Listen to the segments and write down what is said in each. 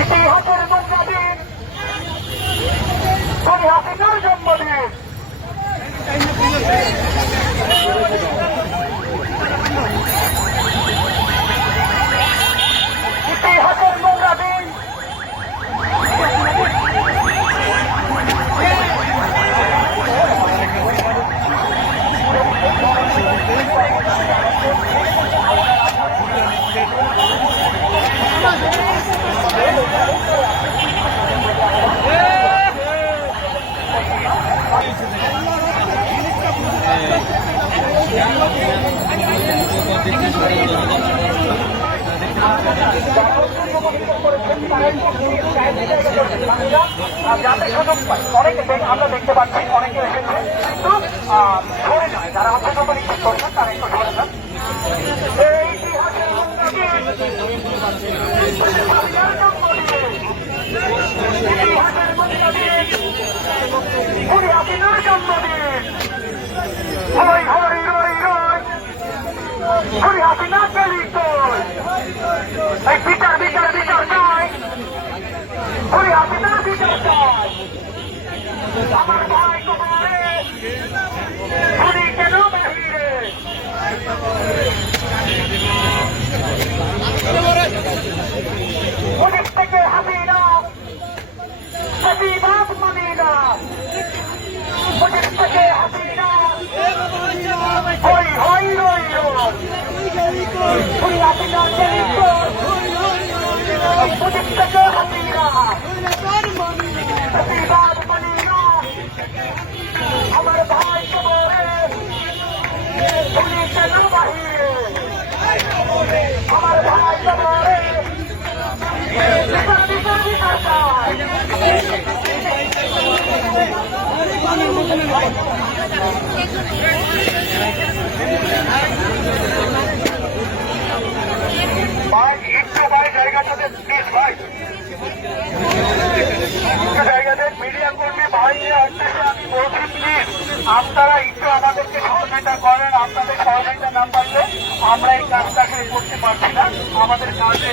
ইতিহাসের নোংরা দিন কোন হাসিনার জন্মদিন ইতিহাসের নোংরা দিন যাতে সুযোগ আমরা দেখতে পাচ্ছি অনেকে এসেছে। কিন্তু ধরে নয়, যারা হচ্ছে করছেন তারা একটু বিচার বিচার বিচার চাই বিচার চাই আমার ভাই তোমারে আমার ভাই একটু ভাই, জায়গাটাতে ভাই। জায়গাতে মিডিয়া কর্মী ভাই যে আসতেছে আমি বলছি প্লিজ আপনারা একটু আমাদেরকে সহযোগিতা করেন, আপনাদের সহযোগিতা না পারলে আমরা এই কাজটাকে করতে পারছি না। আমাদের কাজে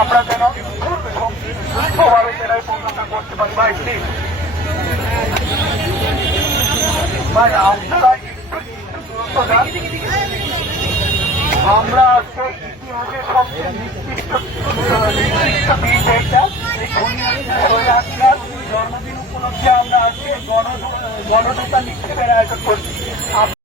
আমরা যেন সুস্থভাবে যেন প্রোগ্রামটা করতে পারি। ভাই প্লিজ ভাই, আপনারা একটু দূরত্ব দেন। আমরা আজকে ইতিহাসের সবচেয়ে নির্দিষ্ট নির্দিষ্ট দিন এটা জন্মদিন উপলক্ষে আমরা আজকে গণ গণদোতা নিক্ষেপের আয়োজন করছি।